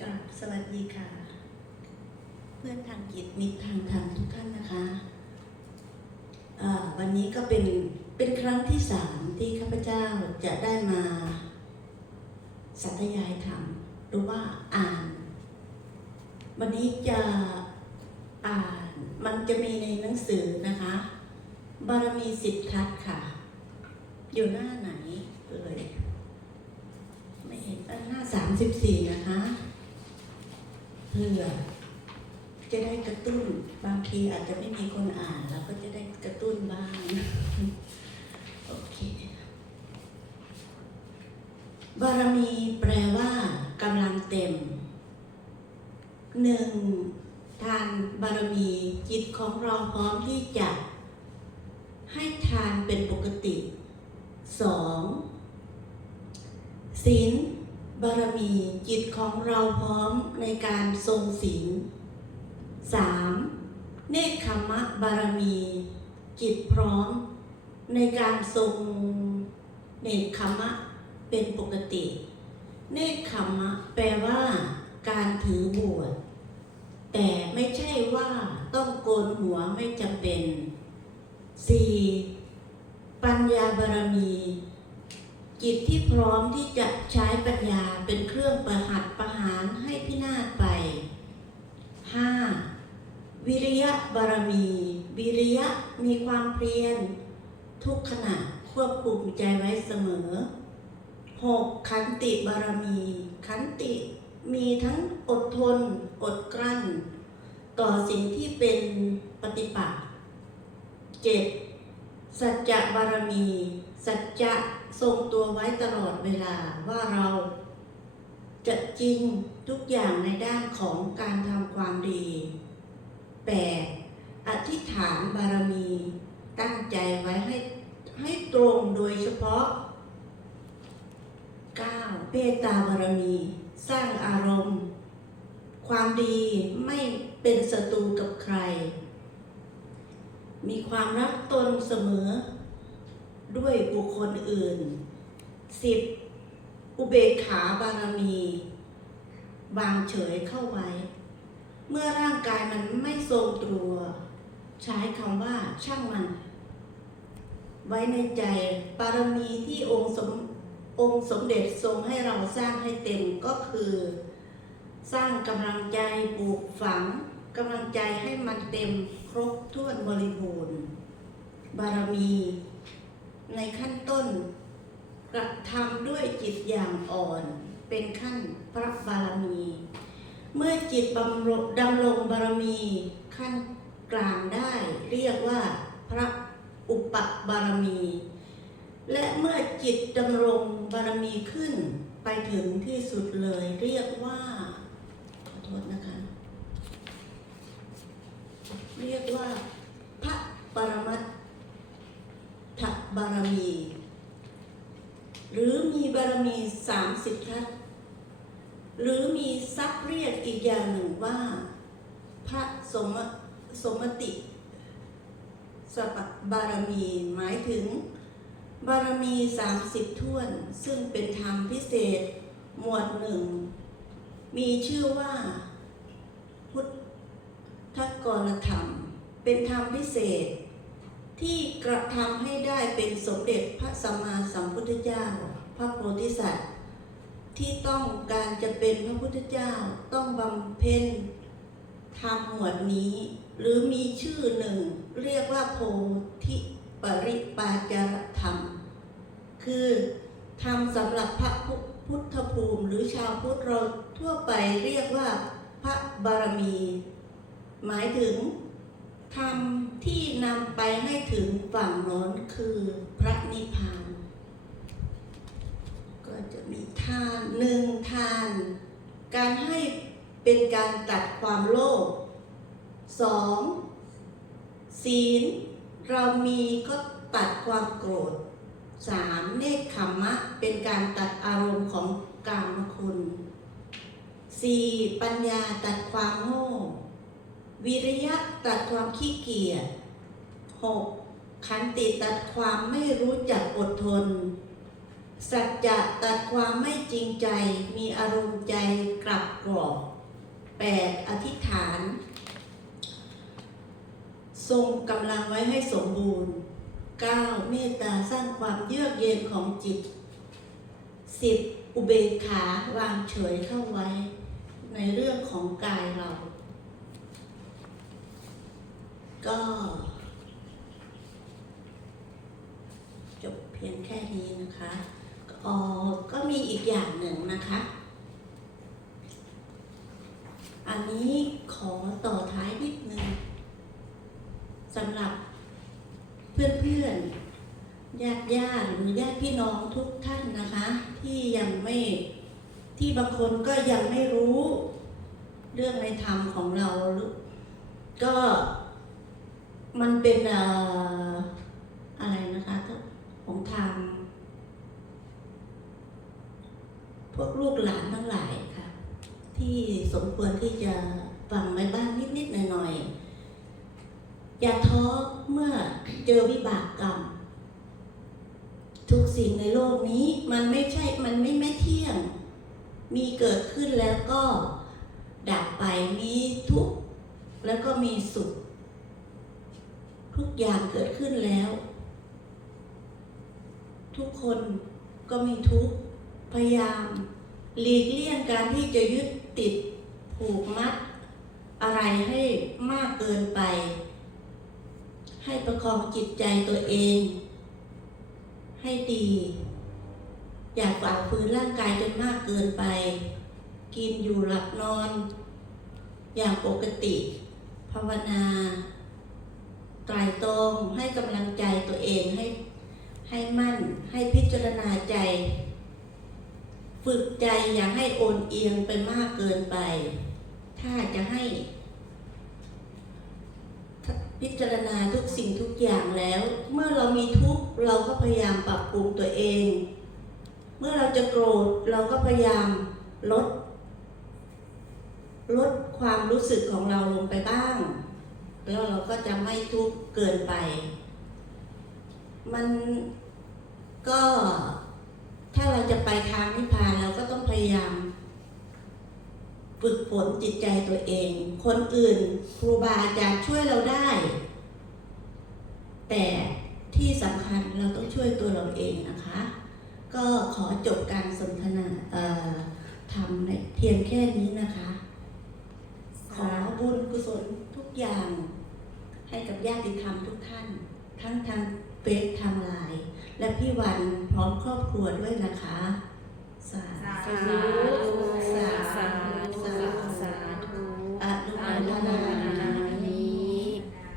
กราบสวัสดีค่ะ เพื่อนทางจิตมิตรทางธรรมทุกท่านนะคะวันนี้ก็เป็นเป็นครั้งที่สามที่ข้าพเจ้าจะได้มาสัตยายธรรมหรือว่าอ่าน วันนี้จะอ่านมันจะมีในหนังสือนะคะ บารมีสิทธัตค่ะ อยู่หน้าไหนเอ่ยไม่เห็นอะหน้าสามสิบสี่นะคะ เพื่อจะได้กระตุ้นบางทีอาจจะไม่มีคนอ่านแล้วก็จะได้กระตุ้นบ้าง โอเค บารมีแปลว่ากำลังเต็มหนึ่งทานบารมีจิตของเราพร้อมที่จะให้ทานเป็นปกติสองศีล บารมีจิตของเราพร้อมในการทรงศีลสามเนคขมะบารมี จิตพร้อม ในการทรงเนคขมะเป็นปกติ เนคขมะแปลว่าการถือบวชแต่ไม่ใช่ว่าต้องโกนหัวไม่จำเป็นสี่ปัญญาบารมี จิตที่พร้อมที่จะใช้ปัญญาเป็นเครื่องประหัตประหารให้พินาศไปห้าวิริยะบารมี วิริยะมีความเพียร ทุกขณะควบคุมใจไว้เสมอหกขันติบารมี ขันติมีทั้งอดทน อดกลั้น ต่อสิ่งที่เป็นปฏิปักษ์เจ็ดสัจจะบารมี สัจจะ ทรงตัวไว้ตลอดเวลาว่าเราจะจริงทุกอย่างในด้านของการทำความดีแปดอธิษฐานบารมีตั้งใจไว้ให้ให้ตรงโดยเฉพาะ 9. เมตตาบารมี สร้างอารมณ์ ความดีไม่เป็นศัตรูกับใคร มีความรักตนเสมอ ด้วยบุคคลอื่น 10. อุเบกขาบารมีวางเฉยเข้าไว้ เมื่อร่างกายมันไม่ทรงตัว ใช้คำว่าช่างมัน ไว้ในใจบารมีที่องค์สมองค์สมเด็จทรงให้เราสร้างให้เต็มก็คือ สร้างกำลังใจปลูกฝังกำลังใจให้มันเต็มครบถ้วนบริบูรณ์ บารมี ในขั้นต้น กระทำด้วยจิตอย่างอ่อน เป็นขั้นพระบารมี เมื่อจิตบำรดำรงบารมีขั้นกลางได้เรียกว่าพระอุปบารมี และเมื่อจิตดำรงบารมีขึ้นไปถึงที่สุดเลยเรียกว่า ขอโทษนะคะ เรียกว่า พระปรมัตถบารมี หรือ มีสามสิบทัศหรือมีซับเรียกอีกอย่างหนึ่งว่า พระสมสมติสปบารมีหมายถึง บารมีสามสิบท่วน ซึ่งเป็นธรรมพิเศษหมวดหนึ่ง มีชื่อว่า พุทธกรธรรม เป็นธรรมพิเศษ ที่กระทำให้ได้เป็นสมเด็จพระสัมมาสัมพุทธเจ้า ระโพธิสัตว์ ที่ต้องการจะเป็นพระพุทธเจ้าต้องบำเพ็ญธรรมหมวดนี้ หรือมีชื่อหนึ่ง เรียกว่าโพธิปริปาจารธรรม คือธรรมสำหรับพระพุทธภูมิ หรือชาวพุทธเราทั่วไปเรียกว่าพระบารมี หมายถึงธรรมที่นำไปให้ถึงฝั่งโน้นคือพระนิพพาน ก็จะมีทานหนึ่งทาน การให้เป็นการตัดความโลภสองศีล เรามีก็ตัดความโกรธสามเนคขมมะ เป็นการตัดอารมณ์ของกามคุณสี่ปัญญาตัดความโง่วิริยะตัดความขี้เกียจหกขันติตัดความไม่รู้จักอดทน สัจจะตัดความไม่จริงใจมีอารมณ์ใจกลับกรอก 8. อธิษฐาน ทรงกำลังไว้ให้สมบูรณ์ 9. เมตตาสร้างความเยือกเย็นของจิต 10. อุเบกขาวางเฉยเข้าไว้ในเรื่องของกายเรา ก็จบเพียงแค่นี้นะคะ อ๋อ ก็มีอีกอย่างหนึ่งนะคะ อันนี้ขอต่อท้ายนิดนึงสำหรับเพื่อนๆญาติญาติหรือญาติพี่น้องทุกท่านนะคะ ที่ยังไม่ที่บางคนก็ยังไม่รู้ เรื่องในธรรมของเรา ก็มันเป็นเอ่ออะไรนะคะของทาง พ วกลูกหลานทั้งหลายค่ะ ที่สมควรที่จะฟังไว้บ้างนิดๆหน่อยๆอย่าท้อเมื่อเจอวิบากกรรม ทุกสิ่งในโลกนี้มันไม่ใช่มันไม่แม่เที่ยง มีเกิดขึ้นแล้วก็ดับไปมีทุกข์แล้วก็มีสุข ทุกอย่างเกิดขึ้นแล้ว ทุกคนก็มีทุกข์ พยายามหลีกเลี่ยงการที่จะยึดติดผูกมัด อะไรให้มากเกินไป ให้ประคองจิตใจตัวเอง ให้ดี อย่าฝ่าฝืนร่างกายจนมากเกินไป กินอยู่หลับนอน อย่างปกติ ภาวนาไตรตรองให้กำลังใจตัวเองให้ให้มั่นให้พิจารณาใจ ฝึกใจอย่าให้โอนเอียงไปมากเกินไป ถ้าจะให้ พิจารณาทุกสิ่งทุกอย่างแล้ว เมื่อเรามีทุกข์เราก็พยายามปรับปรุงตัวเอง เมื่อเราจะโกรธเราก็พยายามลด ลดความรู้สึกของเราลงไปบ้าง แล้วเราก็จะไม่ทุกข์เกินไป มันก็ ถ้าเราจะไปทางนิพพานเราก็ต้องพยายามฝึกฝนจิตใจตัวเอง คนอื่นครูบาอาจารย์ช่วยเราได้ แต่ที่สำคัญเราต้องช่วยตัวเราเองนะคะ ก็ขอจบการสนทนาเอ่อทำในเพียงแค่นี้นะคะ ขอบุญกุศลทุกอย่างให้กับญาติธรรมทุกท่าน ทั้งทางเฟซทางไลน์และพี่วันพร้อมครอบครัวด้วยนะคะ สาธุสาธุสาธุสาธุอนุโมทนา